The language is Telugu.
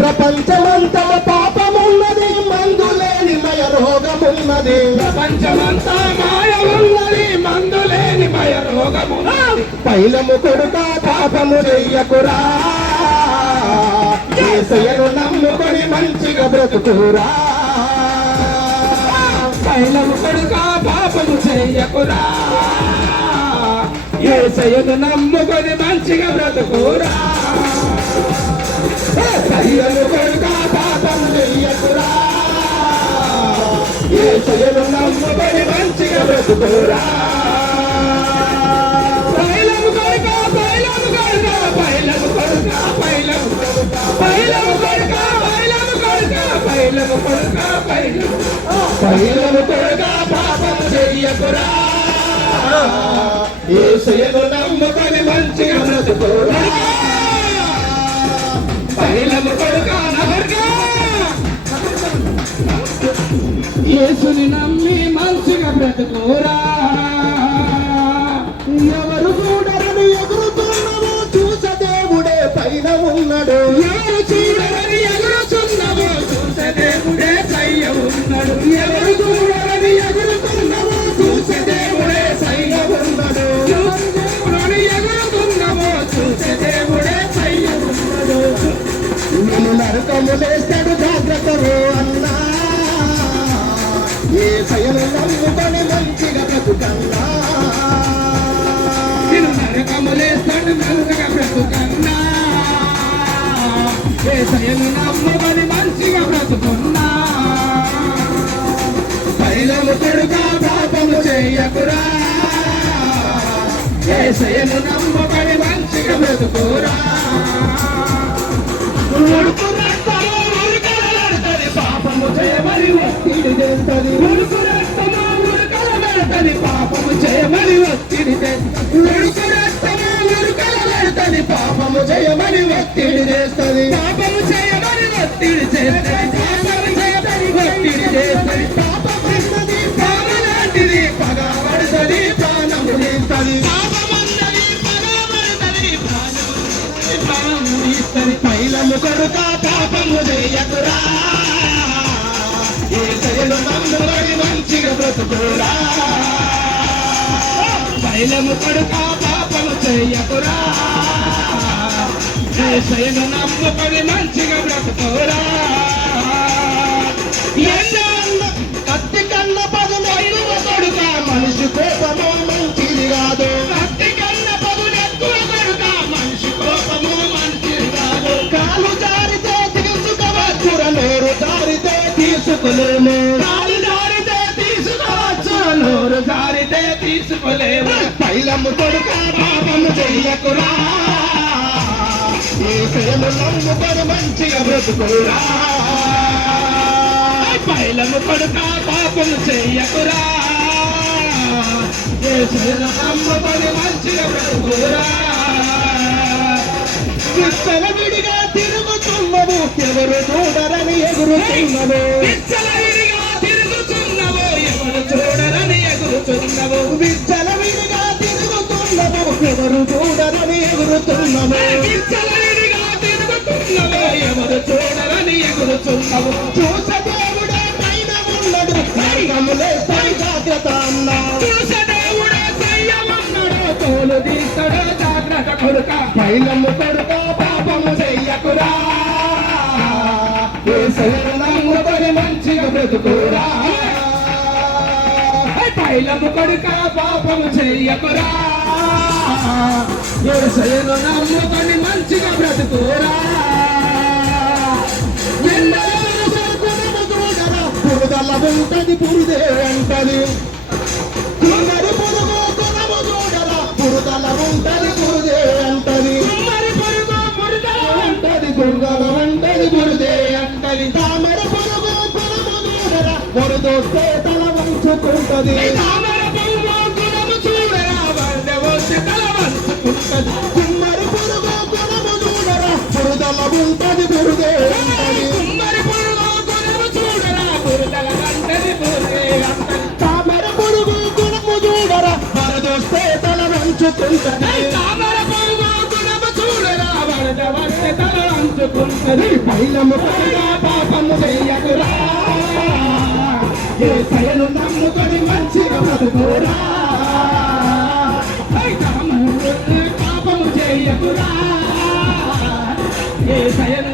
ప్రపంచమంతా పాపమున్నది, మందులేని మయ రోగమున్నది. ప్రపంచమంతా మాయ ఉన్నది, మందులేని మయ రోగమున్నది. పైలము కొడుక పాపము చెయ్యకురా, యేసయ్యను నమ్ముకొని మంచిగా బ్రతుకురా. పైలము కొడుక పాపము చెయ్యకురా, యేసయ్యను నమ్ముకొని మంచిగా బ్రతుకురా. పైలము కొడుక పాపము చెయ్యకురా, యేసయ్యను నమ్ముకొని మంచిగా బ్రతుకురా. పైలము కొడుక పైలము కొడుక పైలము కొడుక పైలము కొడుక పైలము కొడుక పైలము కొడుక పైలము కొడుక పైలము కొడుక పాపము చెయ్యకురా, యేసయ్యను నమ్ముకొని మంచిగా బ్రతుకురా. పైలము కొడుక నగర్గా యేసుని నమ్మి మంచిగా బ్రతుకురా. ఎవరు చూడరని ఎగురుతున్నావో చూస దేవుడే పైన ఉన్నాడు. ఎవరు చూడరని ఎగురుతున్నావో చూసే దేవుడే సయ్య ఉన్నాడు. ఎవరు చూడరని ఎగురుతున్నావో చూసే దేవుడే సయ్య ఉన్నాడు. ఎవరు దేవుడని ఎగురుతున్నావో చూసే దేవుడే సయ్య ఉన్నాడు. నేను నరకము లేస్తాడు జాగ్రత్తలో అన్నా, యేసయ్యను నమ్ముకొని మంచిగా బ్రతుకన్నా. నేను నరకములేస్తాడు మంచిగా బ్రతుకన్నా, యేసయ్యను నమ్ముకొని మంచిగా బ్రతుకున్నా. పైలము కొడుక పాపము చెయ్యకురా, యేసయ్యను నమ్ముకొని మంచిగా బ్రతుకురా. ఉడుకు రక్తము ఉడకలెడతది, పాపము చేయమని ఒత్తిడి చేస్తది. ఉడుకు రక్తము ఉడకలెడతది, పాపము చేయమని ఒత్తిడి చేస్తది. ఉడుకు రక్తము ఉడకలెడతది, పాపము చేయమని ఒత్తిడి చేస్తది. పాపము చేయమని ఒత్తిడి చేస్తది. పాపము చేయమని ఒత్తిడి చేస్తది. పాపమన్నది పామలాంటిది, పగబడుతుంది ప్రాణము తీస్తది. పాపమన్నది పగబడుతుంది, ప్రాణము తీస్తది. పైలము కొడుక పాపము చెయ్యకురా, యేసయ్యను నమ్ముకొని మంచిగా బ్రతుకురా. పైలము కొడుక పాపము చెయ్యకురా, యేసయ్యను నమ్ముకొని మంచిగా బ్రతుకురా. కత్తి కన్న పదులెక్కువ కొడుక, మనిషి కోపము మంచిది కాదు. కత్తి కన్న పదులెక్కువ కొడుక, మనిషి కోపము మంచిది కాదు. కాలు జారితే తీసుకువచ్చుర, నోరు జారితే తీసుకులేము. కాలు జారితే తీసుకోవచ్చు, నోరు జారితే తీసుకోలేము. పైలము కొడుక పాపము చెయ్యకురా, యేసయ్యను నమ్ముకొని మంచిగా బ్రతుకురా. పైలము కొడుక పాపము చెయ్యకురా, యేసయ్యను నమ్ముకొని మంచిగా బ్రతుకురా. విడిగా తిరుగుతున్నవు, ఎవరు చూడరని ఎగురుతున్నవు. విచ్చలవిడిగా తిరుగుతున్నవో, ఎవరు చూడరని ఎగురుతున్నవో. విచ్చలవిడిగా తిరుగుతున్నవు, ఎవరు చూడరని ఎగురుతున్నవు. విచ్చలవిడిగా తిరుగుతున్నవో, ఎవరు చూడరని ఎగురుతున్నవో. చూస దేవుడే పైన ఉన్నాడు, నరకములే జాగ్రత్త అన్నా. చూసే దేవుడే సయ్యమన్నాడు, తోలు తీస్తాడు జాగ్రత్త కొడుక. పైలము కొడుక పాపము చెయ్యకురా, యేసయ్యను నమ్ముకొని మంచిగా బ్రతుకురా. పైలము కొడుక పాపము చెయ్యకురా, యేసయ్యను నమ్ముకొని మంచిగా బ్రతుకురా. పురుగల ఉంటది పురుదే అంటది, కుమ్మరి పురుగు కులము చూడల, పురుగల ఉంటది పురుదే అంటది. కుమ్మరి పురుగు పురుగల అంటది, పురుగల ఉంటది పురుదే అంటది. తామర పురుగు కులము చూడల, వరదొస్తే తల వంచుకుంటది. తామర పువ్వు గుణము చూడరా, వరద వస్తే తల వంచుకుంటది. కుమ్మరి పురుగు కులము చూడల, పురుదల ఉంటది పురుదే అంటది. కుమ్మరి పురుగు గుణము చూడరా, పురుదల వంటది పురుగే అంటది. తామర పురుగు కులము చూడర, వరదొస్తే తల వంచుకుంటది. తామర పువ్వు గుణము చూడరా, వరద వస్తే తల వంచుకుంటది. తగులుకుంటది. పైలము కొడుకా పాపము చెయ్యకురా, యేసయ్యను నమ్ముకొని మంచిగా బ్రతుకురా. పాపము చేయకురా, యేసయ్యను